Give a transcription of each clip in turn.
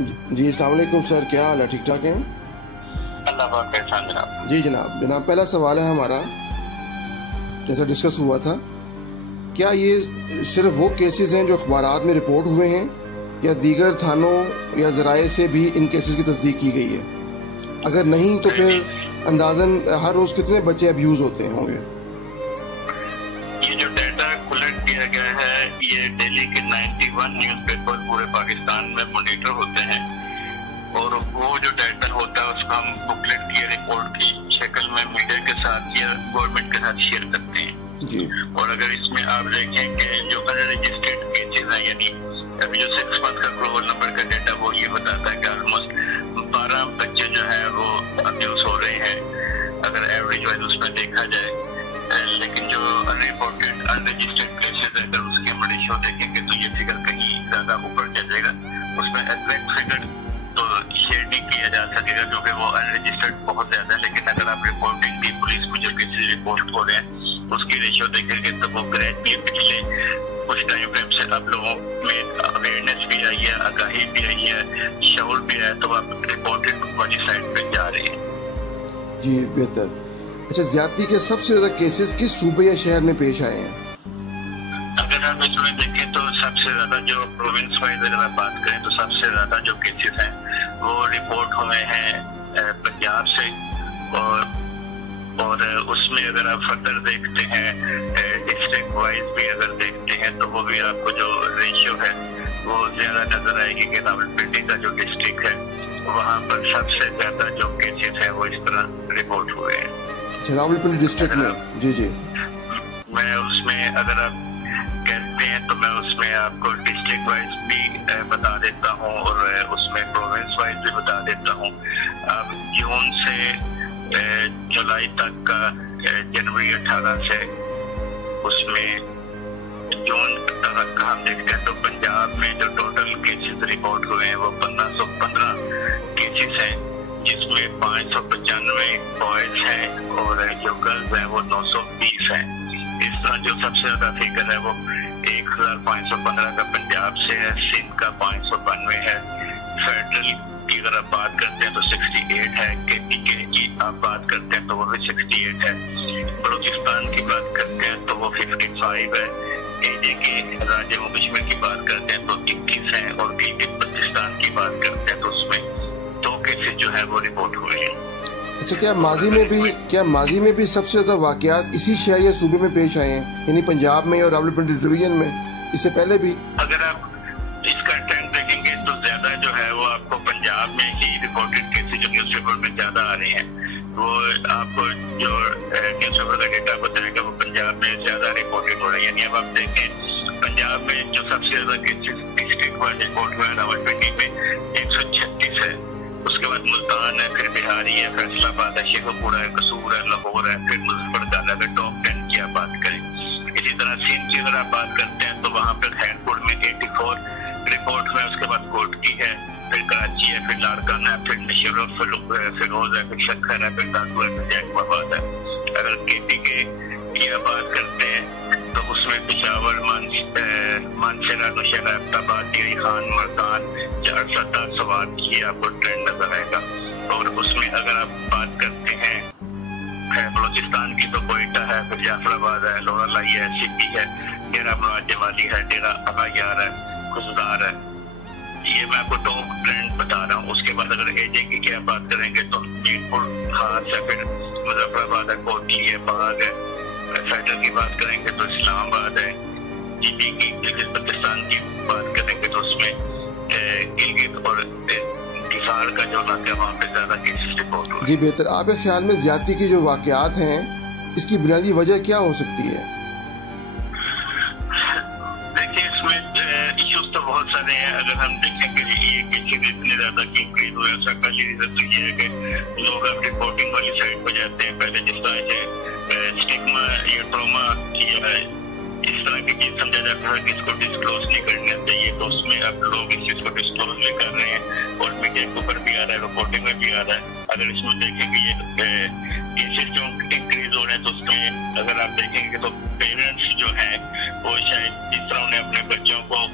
جی السلام علیکم سر، کیا حال ہے؟ ٹھیک ٹھاک ہیں؟ اللہ پاک کا احسان جناب۔ جی جناب پہلا سوال ہے ہمارا، جیسا ڈسکس ہوا تھا، کیا یہ صرف وہ کیسز ہیں جو اخبارات میں رپورٹ ہوئے ہیں یا دیگر تھانوں یا ذرائع سے بھی ان کیسز کی تصدیق کی گئی ہے؟ اگر نہیں تو پھر اندازاً ہر روز کتنے بچے ابیوز ہوتے ہوں گے؟ یہ جو ڈیٹا کلیکٹ کیا گیا ہے یہ ڈیلی کے 91 نیوز پیپر پورے پاکستان میں مانیٹر ہوتے ہیں، اور وہ جو ڈیٹا ہوتا ہے اس کو ہم بکلیٹ کی رپورٹ کی شکل میں میڈیا کے ساتھ یا گورنمنٹ کے ساتھ شیئر کرتے ہیں جی۔ اور اگر اس میں آپ دیکھیں کہ جو انرجسٹرڈ کیسز ہیں، یعنی ابھی جو 6 منتھ کا گلوبل نمبر کا ڈیٹا وہ یہ بتاتا ہے کہ آلموسٹ 12 بچے جو ہیں وہ ابیوز ہو رہے ہیں اگر ایوریج وائز اس میں دیکھا جائے، لیکن جو ان رپورٹڈ انرجسٹرڈ کیسز ہے اگر اس کے ریشو دیکھیں گے تو یہ فگر کہیں زیادہ اوپر چلے گا۔ اس میں ایگزیکٹ فگر تو شیئر نہیں کیا جا سکے گا کیونکہ وہ انرجسٹرڈ بہت زیادہ ہے، لیکن اگر آپ رپورٹنگ کی پولیس میں جو کیسز رپورٹ ہو رہے ہیں اس کی ریشو دیکھیں گے تو وہ گریجولی پچھلے کچھ ٹائم فریم سے آپ لوگوں میں اویئرنیس بھی آئی ہے، آگاہی بھی آئی ہے، شعور بھی آیا، تو آپ رپورٹڈ والی سائڈ پہ جا رہے ہیں۔ جی بہتر۔ اچھا، زیادتی کے سب سے زیادہ کیسز کس صوبے یا شہر میں پیش آئے ہیں؟ اگر ہم اس میں دیکھیں تو سب سے زیادہ جو پروونس وائز اگر آپ بات کریں تو سب سے زیادہ جو کیسز ہیں وہ رپورٹ ہوئے ہیں پنجاب سے، اور اس میں اگر آپ فردر دیکھتے ہیں ڈسٹرکٹ وائز بھی اگر دیکھتے ہیں تو وہ بھی آپ کو جو ریشیو ہے وہ زیادہ نظر آئے گی کہ راولپنڈی کا جو ڈسٹرکٹ ہے وہاں پر سب سے زیادہ جو کیسز ہیں وہ اس طرح رپورٹ ہوئے ہیں۔ اچھا، راولپنڈی ڈسٹرکٹ میں؟ جی میں اس میں اگر آپ کہتے ہیں تو میں اس میں آپ کو ڈسٹرکٹ وائز بھی بتا دیتا ہوں اور اس میں پروونس وائز بھی بتا دیتا ہوں۔ اب جون سے جولائی تک کا جنوری 18 سے اس میں جون تک کا ہم دیکھتے ہیں تو پنجاب میں جو ٹوٹل کیسز رپورٹ ہوئے ہیں وہ 1515 کیسز ہیں، جس میں 595 بوائز ہیں اور جو گرلز ہیں وہ 920 ہیں۔ اس طرح جو سب سے زیادہ فگر ہے وہ 1515 کا پنجاب سے ہے، سندھ کا 592 ہے، فیڈرل کی اگر آپ بات کرتے ہیں تو 68 ہے، کے پی کے کی آپ بات کرتے ہیں تو وہ بھی 68 ہے، بلوچستان کی بات کرتے ہیں تو وہ 55 ہے، اے جے کے راجیہ کشمیر کی بات کرتے ہیں تو 21 ہیں، اور گلگت بلتستان کی بات کرتے ہیں تو اس میں 2 کیسز جو ہے وہ رپورٹ ہوئے ہیں۔ اچھا، کیا ماضی میں بھی سب سے زیادہ واقعات اسی شہر یا صوبے میں پیش آئے ہیں، یعنی پنجاب میں اور راولپنڈی ڈویژن میں، اس سے پہلے بھی؟ اگر آپ اس کا ٹرینڈ دیکھیں گے تو زیادہ جو ہے وہ آپ کو پنجاب میں ہی رپورٹڈ کیسز جو نیوز پیپر میں زیادہ آ رہے ہیں، وہ آپ کو جو نیوز پیپر کا ڈیٹا بتائے گا وہ پنجاب میں زیادہ رپورٹڈ ہو رہا ہے۔ یعنی اب آپ دیکھیں پنجاب میں جو سب سے زیادہ کیسز ڈسٹرکٹ وائز رپورٹ ہوئے ہیں راولپنڈی میں 136 ہے، اس کے بعد ملتان ہے، پھر بہاری ہے، فیصل آباد ہے، شیخو پورہ ہے، قصور ہے، لاہور ہے، پھر مظفر نگر اگر ٹاپ 10 کی آپ بات کریں۔ اسی طرح سندھ کی اگر آپ بات کرتے ہیں تو وہاں پر خیرپور میں 84 رپورٹ ہوئے، اس کے بعد کوٹکی ہے، پھر کراچی ہے، پھر لاڑکانہ ہے، پھر نشیرو فیروز ہے، پھر شکر ہے، پھر دادو ہے، پھر جیک آباد ہے۔ اگر کے پی کے کی آپ بات کرتے ہیں تو اس میں پشاور، مانسہرہ، نوشہرہ، آباد، ڈیری خان، ملتان، چارسدہ، سوات کی آپ کو ٹرینڈ نظر آئے گا۔ اور اس میں اگر آپ بات کرتے ہیں بلوچستان کی تو کوئٹہ ہے، پھر جعفر آباد ہے، لورا لائی ہے، سپی ہے، ڈیرہ مراج والی ہے، ڈیرہ اغایار ہے، خزدار ہے۔ یہ میں آپ کو ٹاپ ٹرینڈ بتا رہا ہوں۔ اس کے بعد اگر اے جے کی کیا بات کریں گے تو میر پور، خاص ہے، پھر مظفر آباد ہے، کوٹھی ہے، باغ ہے۔ فیڈرل کی بات کریں گے تو اسلام آباد ہے۔ جی پی کی گلگت بلتستان کی بات کریں گے تو اس میں گلگت اور کسار کا جو علاقہ ہے وہاں پہ زیادہ کیسز رپورٹ ہوئے۔ جی بہتر۔ آپ کے خیال میں زیادتی کی جو واقعات ہیں اس کی بنیادی وجہ کیا ہو سکتی ہے؟ دیکھیں اس میں ایشوز تو بہت سارے ہیں۔ اگر ہم دیکھیں کہ یہ کیسز اتنے زیادہ انکریز ہوئے، اس کا پہلی ریزن تو یہ ہے کہ لوگ اب رپورٹنگ والی سائڈ پہ جاتے ہیں۔ پہلے جس طرح سے اسٹگما یا ٹروما یا اس طرح کی چیز سمجھا جاتا ہے کہ اس کو ڈسکلوز نہیں کرنا چاہیے، تو اس میں اب لوگ اس چیز کو ڈسکلوز نہیں کر رہے ہیں اور میڈیا کے اوپر بھی آ رہا ہے، رپورٹنگ میں بھی آ رہا ہے۔ اگر اس میں دیکھیں گے یہ کیسز جو انکریز ہو رہے ہیں تو اس میں اگر آپ دیکھیں گے تو پیرنٹس جو ہیں وہ شاید جس طرح انہیں اپنے بچوں کو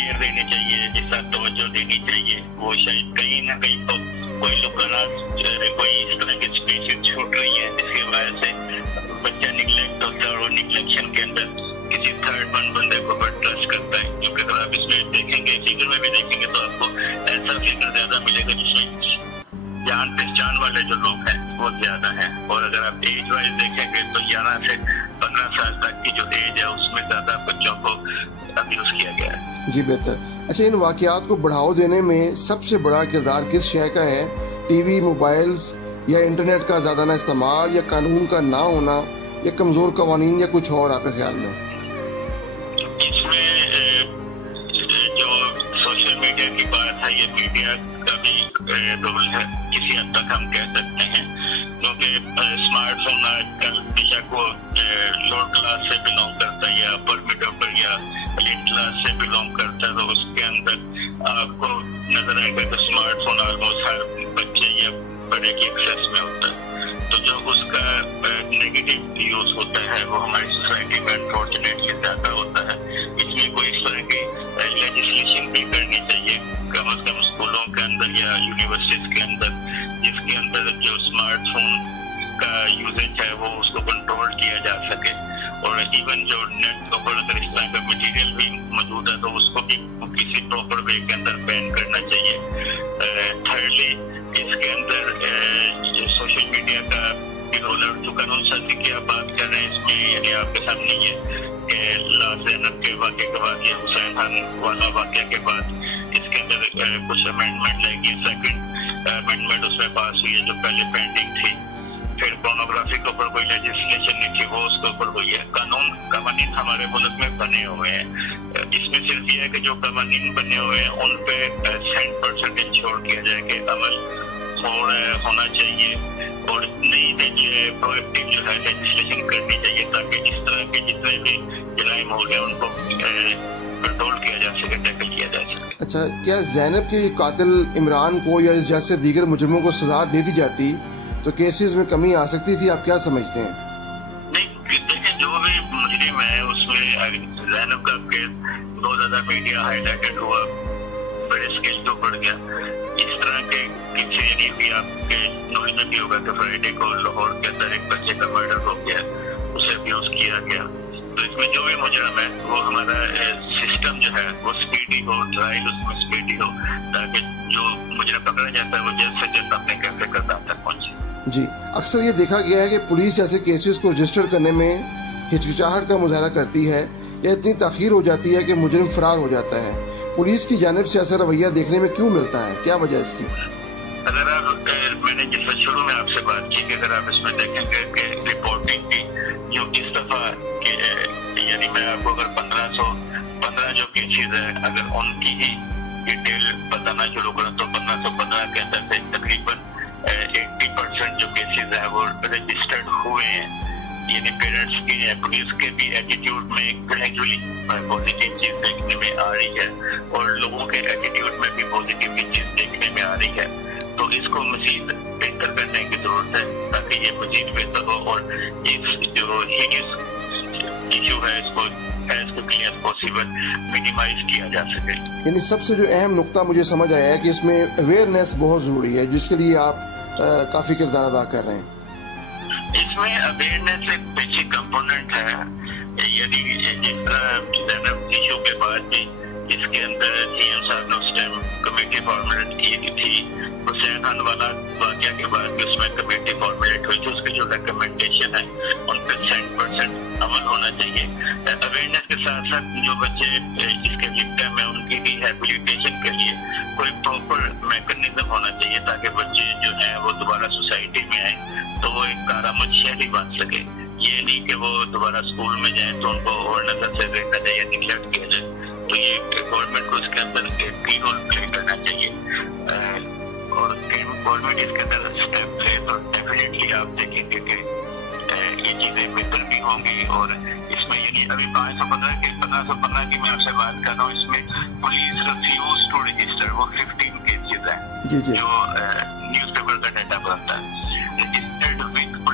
کیئر دینی چاہیے، جس طرح توجہ دینی چاہیے، وہ شاید کہیں نہ کہیں تو کوئی لوکالات کوئی اس طرح کی اسپیشیز چھوٹ رہی ہیں جس کی وجہ سے بچہ نگلیکٹ ہوتا ہے، اور نگلیکشن کے اندر کسی تھرڈ بندے کو ٹرسٹ کرتا ہے. کیونکہ اگر آپ اس میں دیکھیں گے، فگر میں بھی دیکھیں گے تو آپ کو ایسا فگر زیادہ ملے گا جس میں جان پہچان والے جو لوگ ہیں وہ زیادہ ہیں. اور اگر آپ ایج وائز دیکھیں گے تو 11 سے 15 سال تک کی جو ایج ہے اس میں زیادہ بچوں کو ابیوز کیا گیا ہے. جی بہتر. اچھا، ان واقعات کو بڑھاؤ دینے میں سب سے بڑا کردار کس شے کا ہے؟ ٹی وی، موبائلز یا انٹرنیٹ کا زیادہ نہ استعمال، یا قانون کا نہ ہونا، یا کمزور قوانین، یا کچھ اور آپ کے خیال میں؟ اس میں جو سوشل میڈیا کی بات ہے، یہ میڈیا کا بھی رول ہے کسی حد تک ہم کہہ سکتے ہیں. کیونکہ اسمارٹ فون آج کل بیشک وہ لوور کلاس سے بلونگ کرتا ہے یا اپر مڈل یا ایلیٹ کلاس سے بلونگ کرتا ہے، تو اس کے اندر آپ کو نظر آئے گا کہ اسمارٹ فون آلموسٹ ہر بچے یا بڑے کی ایکسیس میں ہوتا ہے. تو جو اس کا نیگیٹو یوز ہوتا ہے وہ ہماری سوسائٹی میں انفارچونیٹلی زیادہ ہوتا ہے. اس میں کوئی اس طرح کی لیجسلیشن بھی کرنی چاہیے کم از کم اسکولوں کے اندر یا یونیورسٹیز کے اندر، جس کے اندر جو اسمارٹ فون کا یوزیج ہے وہ اس کو کنٹرول کیا جا سکے. اور ایون جو نیٹ کے اوپر اگر اس طرح کا مٹیریل بھی موجود ہے تو اس کو بھی کسی پراپر وے کے اندر بین کرنا چاہیے. تھرڈلی اس کے اندر سوشل میڈیا کا بھی رول ہے. جو قانون سازی کی آپ بات کر رہے ہیں اس میں یعنی آپ کے سامنے یہ کہ لاز زینب کے واقعے کے بعد یا حسین خان والا واقعہ کے بعد اس کے اندر کچھ امینڈمنٹ لائے گی. سیکنڈ امینڈمنٹ اس میں پاس ہوئی ہے جو پہلے پینڈنگ تھی. پھر پورنوگرافی کے اوپر کوئی لیجسلیشن نہیں تھی، وہ اس کے اوپر ہوئی ہے. قوانین ہمارے ملک میں بنے ہوئے ہیں. اس میں صرف یہ ہے کہ جو قوانین بنے ہوئے ہیں ان پہ 100% چھوڑ دیا جائے کہ عمل ہونا چاہیے، اور نئی پرویکٹیو جو ہے لیجسلیشن کرنی چاہیے تاکہ اس طرح کے جتنے بھی جرائم ہو گئے ان کو کنٹرول کیا جا سکے، ٹیکل کیا جا سکے. اچھا، کیا زینب کے قاتل عمران کو یا اس جیسے دیگر مجرموں کو سزا دے دی جاتی تو کیسز میں کمی آ سکتی تھی؟ آپ کیا سمجھتے ہیں؟ نہیں، دیکھیں جو بھی مجرم ہے اس میں زینب کا کیس بہت زیادہ میڈیا ہائی لائٹڈ ہوا، بڑے اسکیل تو بڑھ گیا. اس طرح کے کسی یعنی بھی آپ کے نوز میں بھی ہوگا کہ فرائیڈے کو لاہور کے اندر ایک بچے کا مرڈر ہو گیا، اسے ابیوز کیا گیا. تو اس میں جو بھی مجرم ہے وہ ہمارا سسٹم جو ہے وہ اسپیڈی ہو، ٹرائل اس میں اسپیڈی ہو تاکہ جو مجرم پکڑا جاتا ہے وہ جلد سے جلد اپنے کیسے کردار تک پہنچے. جی، اکثر یہ دیکھا گیا ہے کہ پولیس ایسے کیسز کو رجسٹر کرنے میں ہچکچاہٹ کا مظاہرہ کرتی ہے یا اتنی تاخیر ہو جاتی ہے کہ مجرم فرار ہو جاتا ہے. پولیس کی جانب سے ایسا رویہ دیکھنے میں کیوں ملتا ہے؟ کیا وجہ اس کی؟ اگر آپ میں نے جس سے شروع میں آپ سے بات کی کہ اگر آپ اس میں دیکھیں گے کہ رپورٹنگ کی جو اس دفعہ یعنی میں آپ کو اگر 1515 جو کیسز ہیں اگر ان کی ہی ڈیٹیل بتانا شروع کروں تو 1515 کے اندر سے تقریباً 80% جو کیسز ہیں وہ رجسٹرڈ ہوئے ہیں. یعنی پیرنٹس کے یا پولیس کے بھی ایٹیٹیوڈ میں گریجولی پازیٹیو چیز دیکھنے میں آ رہی ہے اور لوگوں کے ایٹیٹیوڈ میں بھی پازیٹیو چیز دیکھنے میں آ رہی ہے. تو اس کو مزید بہتر کرنے کی ضرورت ہے تاکہ یہ مزید بہتر ہو اور اس جو ہیڈیس ایشو ہے اس کو as quickly as possible minimise کیا جا سکے. یعنی سب سے جو اہم نقطہ مجھے سمجھ آیا ہے کہ اس میں اویئرنیس بہت ضروری ہے جس کے لیے آپ کافی کردار ادا کر رہے ہیں. اس میں اویئرنیس ایک بیسک کمپوننٹ ہے. یعنی جس طرح زینب ایشو کے بعد بھی اس کے اندر سی ایم صاحب نے اس ٹائم کمیٹی فارمولیٹ کی تھی. حسین خان والا واقعہ کے بعد بھی اس میں کمیٹی فارمولیٹ ہوئی تھی. اس کی جو ریکمنڈیشن ہے ان پہ 100% عمل ہونا چاہیے. اویئرنیس کے ساتھ ساتھ جو بچے اس کے وکٹم ہیں ان کی ریہیبلیٹیشن کے لیے کوئی پراپر میکنزم ہونا چاہیے تاکہ بچے جو ہیں وہ دوبارہ سوسائٹی میں آئیں تو وہ ایک کارآمد شہری بن سکے. یہ نہیں کہ وہ دوبارہ اسکول میں جائیں تو ان کو اور نظر سے دیکھا جائے یا نگلیکٹ کیا جائے. تو یہ گورنمنٹ کو اس کے اندر ایک کی رول پلے کرنا چاہیے اور گورنمنٹ اس کے اندر اسٹیپ لے تو ڈیفینیٹلی آپ دیکھیں گے کہ یہ چیزیں بہتر بھی ہوں گی. اور اس میں یعنی ابھی 1515 کی میں آپ سے بات کر رہا ہوں. اس میں پولیس ریفیوز ٹو رجسٹر وہ 15 کیسز ہیں جو نیوز پیپر کا ڈیٹا بنتا ہے. Registered with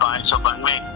592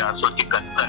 471